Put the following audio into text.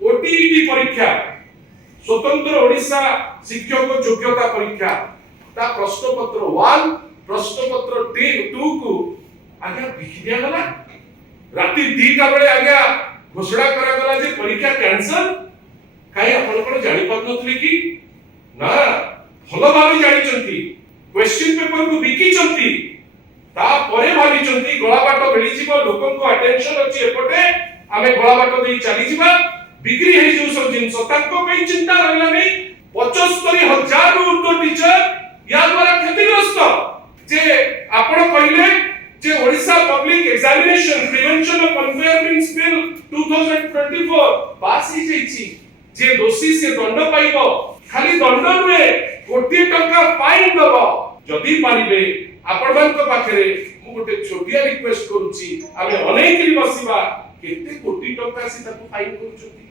OTET परीक्षा स्वतंत्र ओडिशा शिक्षक योग्यता परीक्षा ता प्रश्न पत्र 1 प्रश्न पत्र 2 को आज्ञा लिखि दिया गला राति 2टा बेले आज्ञा घोषणा करा गला जे परीक्षा कैंसल काई आपण कोन जानि पातनथले कि ना भलो भाबे जानि चंती क्वेश्चन पेपर को बिकी चंती ता परे भाबी चंती गळा बाटो मिली जीवो लोकन को अटेंशन अछि एपटे आमे गळा बाटो देई चली जीवा बिक्री हे जो सब जिंस ताको पे चिंता रहला नै 75000 रु उर्दू टीचर या द्वारा क्षतिग्रस्त जे आपण कहिले जे Odisha public examination prevention of unfair means bill 2024 pass ही जैछि जे दोषी से दंड पाइबो खाली दंड नुहे कोटी टका फाइन दबो जदी पारिबे आपण मानक पाखरे मु गोटे छोटिया रिक्वेस्ट करूची आमे अनेकरी बसिबा केते कोटी टका से ताको फाइन करूछथि